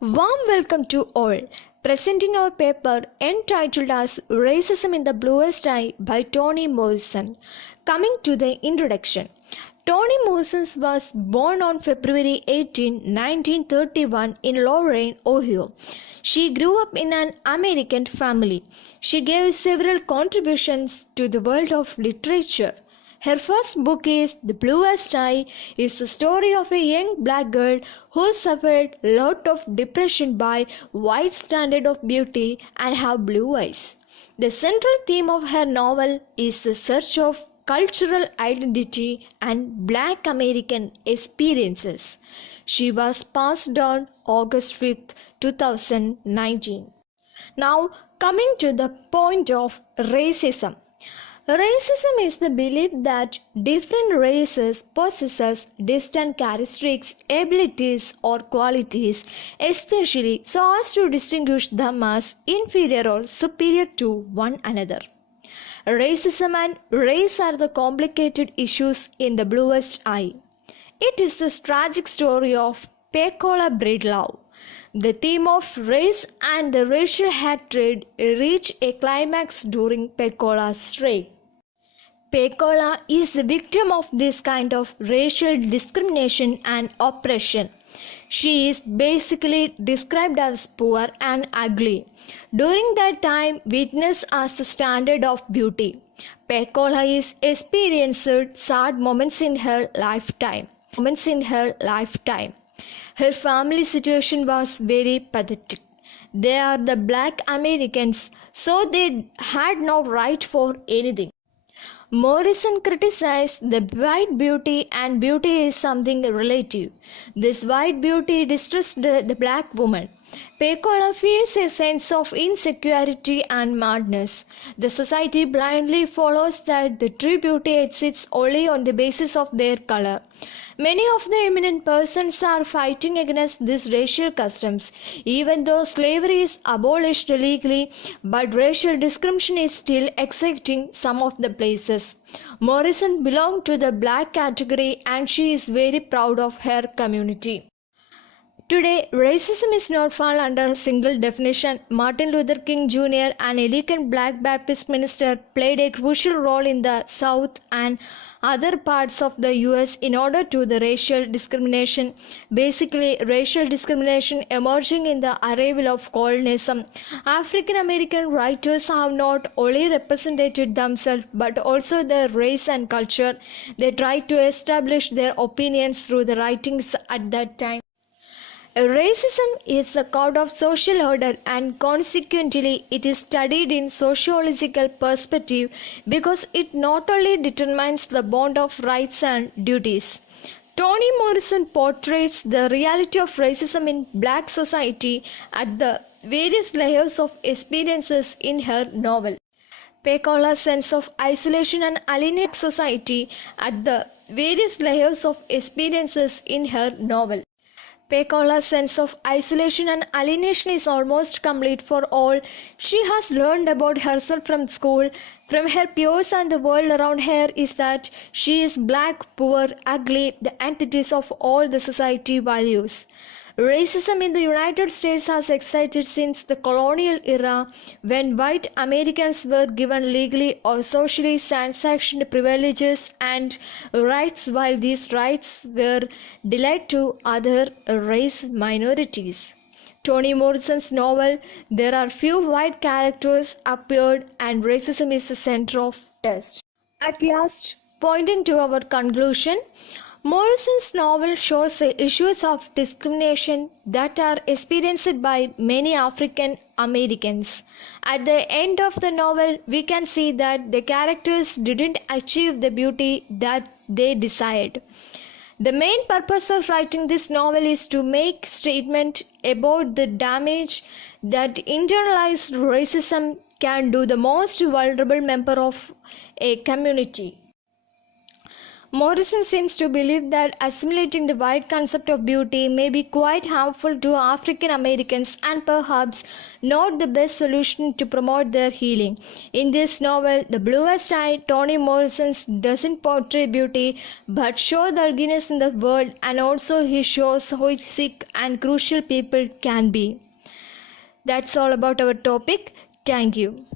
Warm welcome to all. Presenting our paper entitled as Racism in the Bluest Eye by Toni Morrison. Coming to the introduction. Toni Morrison was born on February 18, 1931 in Lorain, Ohio. She grew up in an American family. She gave several contributions to the world of literature. Her first book is The Bluest Eye, is the story of a young black girl who suffered a lot of depression by white standard of beauty and have blue eyes. The central theme of her novel is the search of cultural identity and black American experiences. She was passed on August 5, 2019. Now coming to the point of racism. Racism is the belief that different races possess distinct characteristics, abilities, or qualities, especially so as to distinguish them as inferior or superior to one another. Racism and race are the complicated issues in The Bluest Eye. It is the tragic story of Pecola Breedlove. The theme of race and the racial hatred reach a climax during Pecola's strike. Pecola is the victim of this kind of racial discrimination and oppression. She is basically described as poor and ugly. During that time, witnessed as the standard of beauty. Pecola is experienced sad moments in her lifetime. Her family situation was very pathetic. They are the black Americans, so they had no right for anything. Morrison criticized the white beauty, and beauty is something relative. This white beauty distressed the black woman. Pecola feels a sense of insecurity and madness. The society blindly follows that the true beauty exists only on the basis of their color. Many of the eminent persons are fighting against these racial customs, even though slavery is abolished legally, but racial discrimination is still existing some of the places. Morrison belonged to the black category and she is very proud of her community. Today, racism is not fall under a single definition. Martin Luther King Jr., an eloquent black Baptist minister, played a crucial role in the South and other parts of the US in order to the racial discrimination. Basically, racial discrimination emerging in the arrival of colonialism. African American writers have not only represented themselves but also their race and culture. They tried to establish their opinions through the writings at that time. Racism is a code of social order and consequently it is studied in sociological perspective because it not only determines the bond of rights and duties. Toni Morrison portrays the reality of racism in black society at the various layers of experiences in her novel. Pecola's sense of isolation and alienated society at the various layers of experiences in her novel. Pecola's sense of isolation and alienation is almost complete for all she has learned about herself from school, from her peers and the world around her is that she is black, poor, ugly, the antithesis of all the society values. Racism in the United States has existed since the colonial era when white Americans were given legally or socially sanctioned privileges and rights while these rights were denied to other race minorities. Toni Morrison's novel There Are Few White Characters appeared and racism is the center of test. At last, pointing to our conclusion, Morrison's novel shows the issues of discrimination that are experienced by many African Americans. At the end of the novel, we can see that the characters didn't achieve the beauty that they desired. The main purpose of writing this novel is to make statement about the damage that internalized racism can do the most vulnerable member of a community. Morrison seems to believe that assimilating the white concept of beauty may be quite harmful to African Americans and perhaps not the best solution to promote their healing. In this novel, The Bluest Eye, Toni Morrison doesn't portray beauty but show the ugliness in the world, and also he shows how sick and crucial people can be. That's all about our topic. Thank you.